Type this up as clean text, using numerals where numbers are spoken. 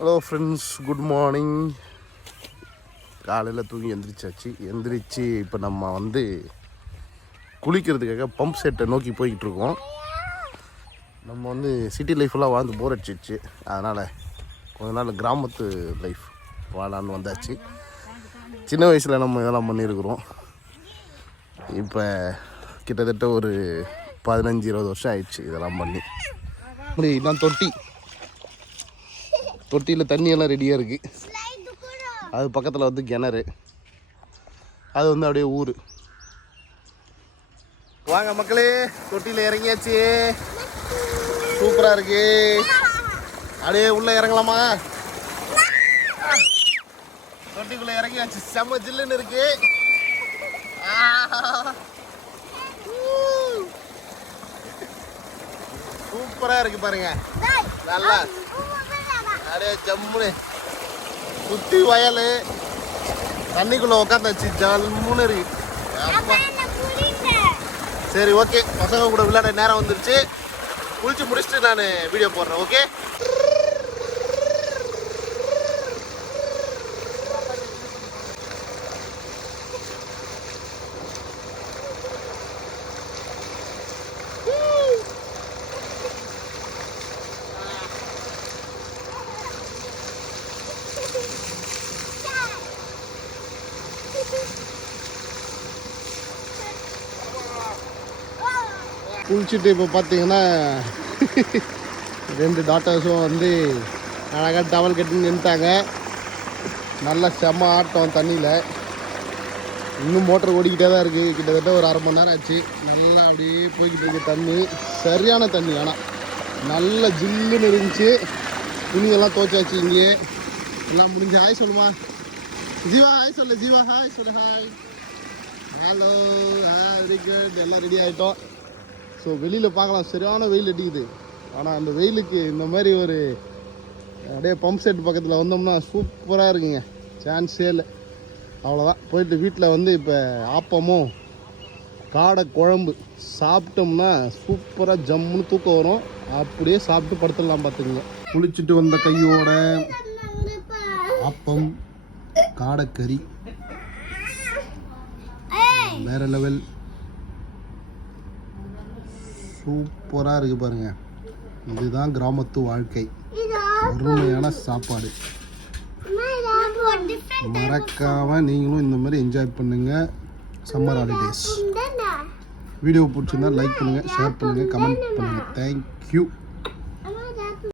Hello friends, good morning. காலையில் தூங்கி எந்திரிச்சு இப்போ நம்ம வந்து குளிக்கிறதுக்காக பம்ப் செட்டை நோக்கி போய்கிட்டு இருக்கோம். நம்ம வந்து சிட்டி லைஃப்லாம் வாழ்ந்து போர் அடிச்சிச்சு, அதனால் கொஞ்ச நாள் கிராமத்து லைஃப் வாழான்னு வந்தாச்சு. சின்ன வயசில் நம்ம இதெல்லாம் பண்ணியிருக்கிறோம். இப்போ கிட்டத்தட்ட ஒரு 15-20 வருஷம் ஆயிடுச்சு இதெல்லாம் பண்ணி. அப்படி நான் தொட்டியில் தண்ணியெல்லாம் ரெடியாக இருக்குது. அது பக்கத்தில் வந்து கிணறு, அது வந்து அப்படியே ஊர். வாங்க மக்களே, தொட்டியில் இறங்கியாச்சு. சூப்பராக இருக்கு. அப்படியே உள்ளே இறங்கலாமா? தொட்டிக்குள்ளே இறங்கியாச்சு. செம்ம ஜில்லுன்னு இருக்கு. சூப்பராக இருக்கு பாருங்க. நல்லா அப்படியே ஜம்முன்னு சுற்றி வயல், தண்ணிக்குள்ளே உட்காந்தாச்சு. ஜம்முன்னு இருக்கு. சரி, ஓகே. பசங்க கூட விளையாட நேரம் வந்துருச்சு. குளிச்சு முடிச்சுட்டு நான் வீடியோ போடுறேன். ஓகே. குளிச்சுட்டு இப்போ பார்த்தீங்கன்னா 2 டாட்டர்ஸும் வந்து அழகாக டவல் கட்டி நின்றுட்டாங்க. நல்லா செம்ம ஆட்டம் தண்ணியில். இன்னும் மோட்டர் ஓடிக்கிட்டே தான் இருக்குது. கிட்டத்தட்ட ஒரு 1/2 மணி நேரம் ஆச்சு. நல்லா அப்படியே போய்கிட்டு இருக்குது தண்ணி. சரியான தண்ணி, ஆனால் நல்ல ஜில்லுன்னு இருந்துச்சு. துணியெல்லாம் துவைச்சாச்சு. இங்கேயே எல்லாம் முடிஞ்சு. ஹாய் சொல்லுமா ஜீவா. ஹாய் சொல்லு ஜீவா. ஹாய் சொல்லு. Hi, hello. Very good. எல்லாம் ரெடி ஆகிட்டோம். ஸோ வெளியில் பார்க்கலாம், சரியான வெயில் அடிக்குது. ஆனால் அந்த வெயிலுக்கு இந்த மாதிரி ஒரு அப்படியே பம்ப் செட் பக்கத்தில் வந்தோம்னா சூப்பராக இருக்குங்க. சான்ஸே இல்லை. அவ்வளோதான். போயிட்டு வீட்டில் வந்து இப்போ ஆப்பமும் காடை குழம்பு சாப்பிட்டோம்னா சூப்பராக ஜம்முன்னு தூக்கம் வரும். அப்படியே சாப்பிட்டு படுத்துடலாம். பார்த்துக்குங்க. குளிச்சுட்டு வந்த கையோட ஆப்பம், காடைக்கறி வேற லெவல். சூப்பராக இருக்குது பாருங்கள். இதுதான் கிராமத்து வாழ்க்கை, அருமையான சாப்பாடு. மறக்காமல் நீங்களும் இந்த மாதிரி என்ஜாய் பண்ணுங்கள் சம்மர் ஹாலிடேஸ். வீடியோ பிடிச்சிருந்தா லைக் பண்ணுங்கள், ஷேர் பண்ணுங்கள், கமெண்ட் பண்ணுங்கள். தேங்க்யூ.